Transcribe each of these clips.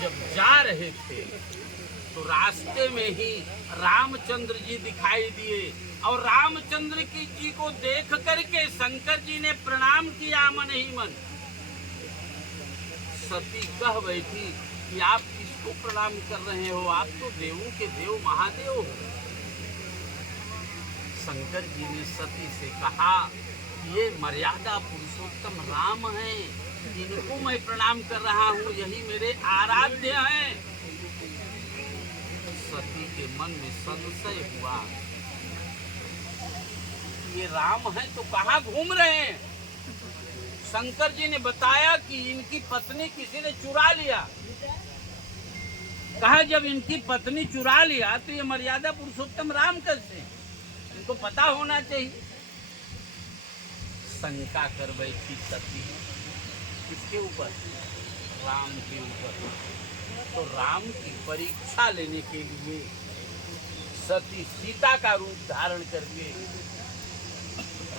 जब जा रहे थे तो रास्ते में ही रामचंद्र जी दिखाई दिए और रामचंद्र जी को देख करके शंकर जी ने प्रणाम किया मन ही मन। सती कह बैठी कि आप किसको प्रणाम कर रहे हो, आप तो देवों के देव महादेव हो। शंकर जी ने सती से कहा ये मर्यादा पुरुषोत्तम राम हैं, इनको मैं प्रणाम कर रहा हूँ, यही मेरे आराध्य हैं। सती के मन में संशय हुआ, ये राम हैं तो कहाँ घूम रहे हैं। शंकर जी ने बताया कि इनकी पत्नी किसी ने चुरा लिया। कहा जब इनकी पत्नी चुरा लिया तो ये मर्यादा पुरुषोत्तम राम कैसे, इनको पता होना चाहिए। शंका कर बैठी सती, किसके ऊपर? राम के ऊपर। तो राम की परीक्षा लेने के लिए सती सीता का रूप धारण करके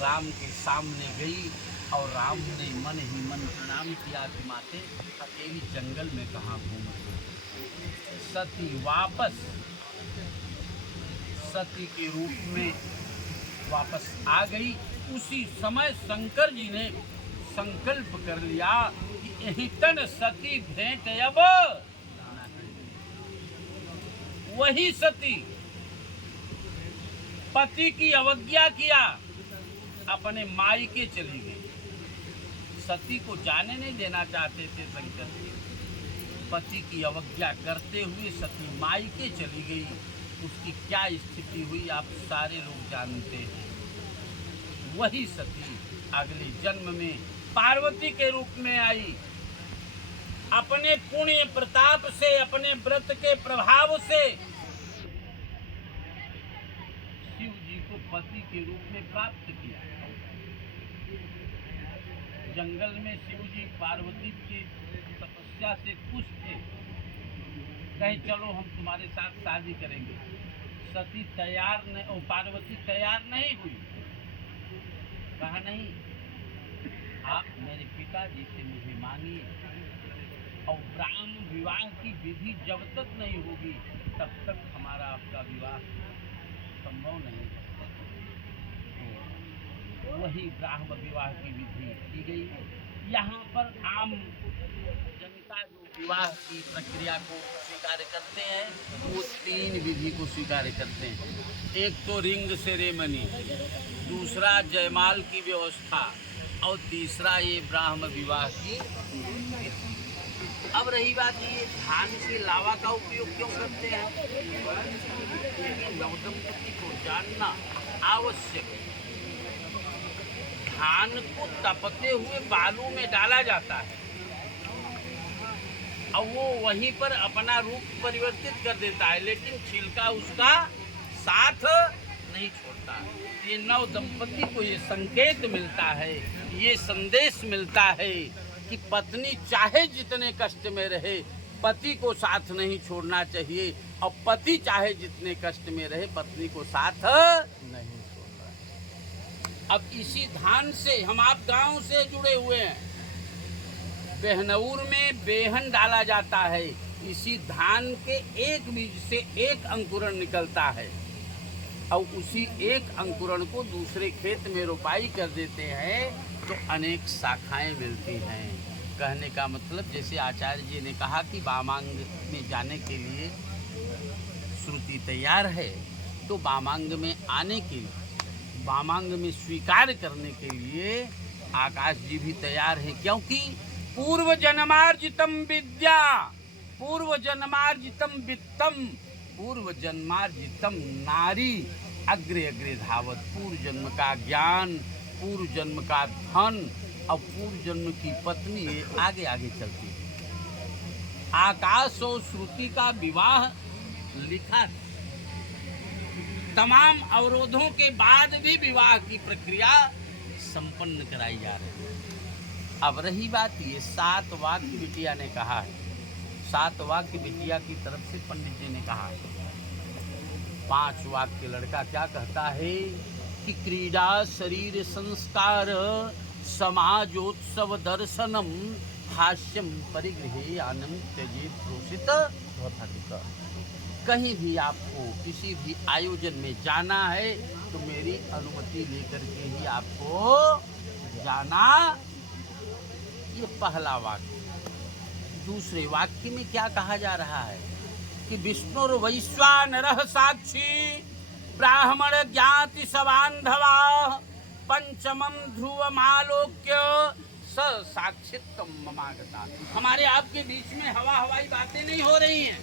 राम के सामने गई और राम ने मन ही मन प्रणाम किया कि माते अकेली जंगल में कहाँ घूम रही। सती वापस सती के रूप में वापस आ गई। उसी समय शंकर जी ने संकल्प कर लिया कि यही तन सती भेंट अब। वही सती पति की अवज्ञा किया, अपने मायके चली गई। सती को जाने नहीं देना चाहते थे शंकर जी। पति की अवज्ञा करते हुए सती मायके चली गई। उसकी क्या स्थिति हुई आप सारे लोग जानते हैं। वही सती अगले जन्म में पार्वती के रूप में आई। अपने पुण्य प्रताप से, अपने व्रत के प्रभाव से शिव जी को पति के रूप में प्राप्त किया। जंगल में शिव जी पार्वती की तपस्या से खुश थे, कहीं चलो हम तुम्हारे साथ शादी करेंगे। सती तैयार नहीं, पार्वती तैयार नहीं हुई। कहा नहीं, आप मेरे पिताजी से मुझे मांगिए और ब्राह्म विवाह की विधि जब तक नहीं होगी तब तक हमारा आपका विवाह संभव नहीं है। तो वही ब्राह्म विवाह की विधि की गई। यहाँ पर आम जनता जो विवाह की प्रक्रिया को स्वीकार करते हैं वो 3 विधि को स्वीकार करते हैं। एक तो रिंग सेरेमनी, दूसरा जयमाल की व्यवस्था और तीसरा ये ब्राह्म विवाह की विधि। अब रही बात ये धान के लावा का उपयोग क्यों करते हैं, लेकिन नवदंपति को जानना आवश्यक है। धान को तपते हुए बालू में डाला जाता है और वो वहीं पर अपना रूप परिवर्तित कर देता है, लेकिन छिलका उसका साथ नहीं छोड़ता। ये नव दंपति को ये संकेत मिलता है, ये संदेश मिलता है कि पत्नी चाहे जितने कष्ट में रहे पति को साथ नहीं छोड़ना चाहिए, और पति चाहे जितने कष्ट में रहे पत्नी को साथ नहीं छोड़ना। अब इसी धान से हम आप गांव से जुड़े हुए हैं। बेहनौर में बेहन डाला जाता है। इसी धान के एक बीज से एक अंकुरण निकलता है और उसी एक अंकुरण को दूसरे खेत में रोपाई कर देते हैं तो अनेक शाखाएं मिलती हैं। कहने का मतलब जैसे आचार्य जी ने कहा कि वामांग में जाने के लिए श्रुति तैयार है, तो वामांग में आने के लिए, वामांग में स्वीकार करने के लिए आकाश जी भी तैयार हैं। क्योंकि पूर्व जन्मार्जितम विद्या, पूर्व जन्मार्जितम वित्तम, पूर्व जन्मार्जितम नारी अग्रे अग्रे धावत। पूर्व जन्म का ज्ञान, पूर्व जन्म का धन और पूर्व जन्म की पत्नी आगे आगे चलती है। आकाश और श्रुति का विवाह लिखा, तमाम अवरोधों के बाद भी विवाह की प्रक्रिया संपन्न कराई जा रही है। अब रही बात ये 7 वाक्य बिटिया ने कहा है। 7 वाक्य बिटिया की तरफ से पंडित जी ने कहा है। 5 वाक्य लड़का क्या कहता है कि क्रीड़ा शरीर संस्कार समाजोत्सव दर्शनम हास्यम परिगृहे आनंद त्यजेत प्रोषित स्वफलित। कहीं भी आपको किसी भी आयोजन में जाना है तो मेरी अनुमति लेकर के ही आपको जाना। ये पहला वाक्य। दूसरे वाक्य में क्या कहा जा रहा है कि विष्णुर वैश्वानरः साक्षी ब्राह्मण ज्ञाति सबांधवा पंचमम ध्रुवमालोक्य स साक्षित्वम ममागता। हमारे आपके बीच में हवाई बातें नहीं हो रही हैं।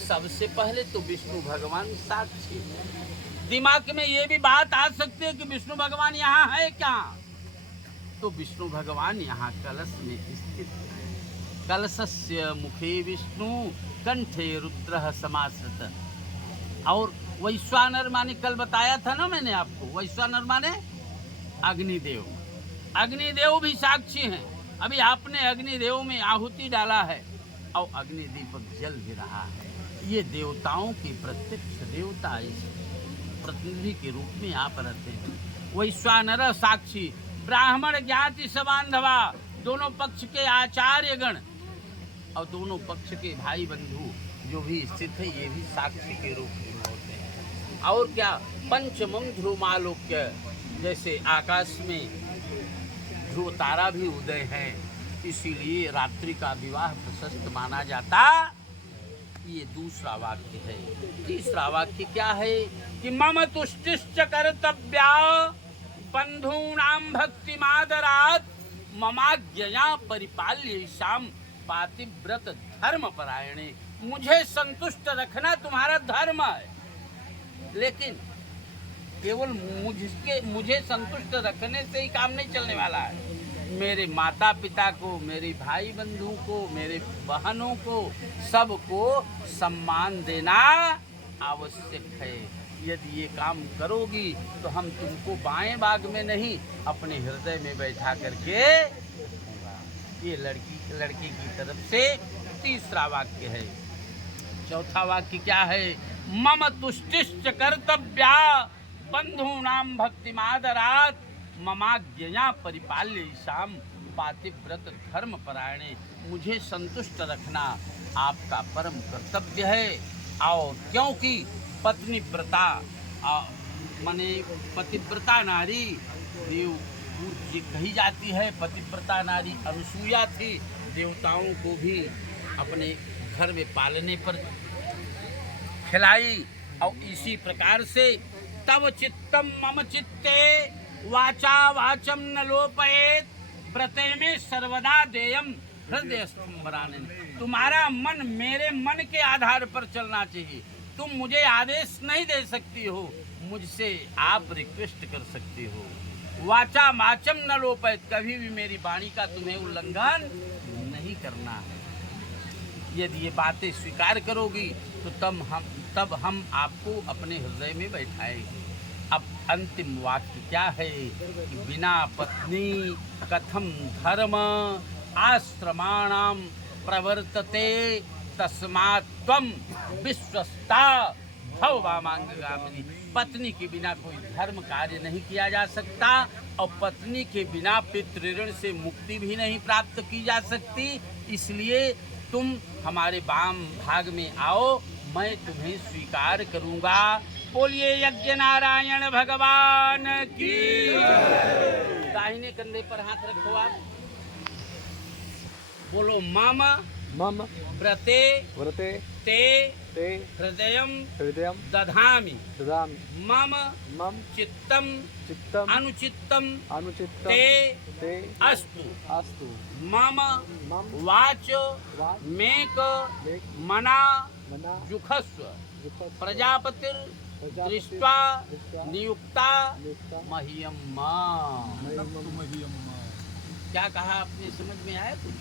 सबसे पहले तो विष्णु भगवान साक्षी है। दिमाग में ये भी बात आ सकती है कि विष्णु भगवान यहाँ है क्या? तो विष्णु भगवान यहाँ कलश में स्थित है। कलशस्य मुखे विष्णु कंठे रुद्र समाश्रित। और वैश्वानर माने कल बताया था ना मैंने आपको, वैश्वानर माने अग्निदेव। अग्निदेव भी साक्षी हैं। अभी आपने अग्निदेव में आहुति डाला है और अग्निदीपक जल भी रहा है। ये देवताओं के प्रत्यक्ष देवता इस प्रतिनिधि के रूप में आप रहते हैं। वैश्वानर साक्षी ब्राह्मण ज्ञाति सबांधवा, दोनों पक्ष के आचार्यगण और दोनों पक्ष के भाई बंधु जो भी स्थित है ये भी साक्षी के रूप में होते हैं। और क्या, पंचमम ध्रुवमालोक्य, जैसे आकाश में ध्रुव तारा भी उदय है, इसीलिए रात्रि का विवाह प्रशस्त माना जाता। ये दूसरा वाक्य है। तीसरा वाक्य क्या है कि मम तुष्टिश्च कर्तव्या बंधूनां भक्तिमादरात् ममाज्ञया परिपाल्येषां पातिव्रत धर्म परायणे। मुझे संतुष्ट रखना तुम्हारा धर्म है, लेकिन केवल मुझे संतुष्ट रखने से ही काम नहीं चलने वाला है। मेरे माता पिता को, मेरे भाई बंधु को, मेरे बहनों को, सबको सम्मान देना आवश्यक है। यदि ये काम करोगी तो हम तुमको बाएं बाग में नहीं अपने हृदय में बैठा करके रखूंगा। ये लड़की की तरफ से तीसरा वाक्य है। चौथा वाक्य क्या है? मम तुष्टिश्च कर्तव्या बंधूनां भक्तिमादरात् ममाज्ञया परिपाल्येषां पातिव्रत धर्म परायणे। मुझे संतुष्ट रखना आपका परम कर्तव्य है। और क्योंकि पत्नी व्रता माने पतिव्रता नारी देव पूज्य कही जाती है। पतिव्रता नारी अनुसूया थी, देवताओं को भी अपने घर में पालने पर खिलाई। और इसी प्रकार से तव चित्तम मम चित्ते वाचा वाचम न लोपयेत व्रते में सर्वदा देयम हृदय स्तंभराने। तुम्हारा मन मेरे मन के आधार पर चलना चाहिए। तुम मुझे आदेश नहीं दे सकती हो, मुझसे आप रिक्वेस्ट कर सकती हो। वाचा वाचम न लोपयेत, कभी भी मेरी वाणी का तुम्हें उल्लंघन नहीं करना है। यदि ये बातें स्वीकार करोगी तो तब हम आपको अपने हृदय में बैठाएंगे। अब अंतिम वाक्य क्या है कि बिना पत्नी कथम धर्म आश्रमाणां प्रवर्तते तस्मात् त्वं विश्वस्ता भव वामांगगामिनी। पत्नी के बिना कोई धर्म कार्य नहीं किया जा सकता और पत्नी के बिना पितृऋण से मुक्ति भी नहीं प्राप्त की जा सकती। इसलिए तुम हमारे वाम भाग में आओ, मैं तुम्हें स्वीकार करूंगा। बोलिए यज्ञ नारायण भगवान की। दाहिने कंधे पर हाथ रखो आप, बोलो मम मम व्रते व्रते ते ते हृदयम हृदयं दधामि ददामि मम मम चित्तम चित्तम् अनुचित्तम अनुचित्तं ते ते अस्तु अस्तु मम मम वाच वाच मेक मेक मना मना जुखस्व जुखस्व प्रजापतिर प्रजापतिर् दृष्ट्वा दृष्ट्वा नियुक्ता नियुक्ता मह्यम। मह्यम्। क्या कहा आपने, समझ में आया कुछ?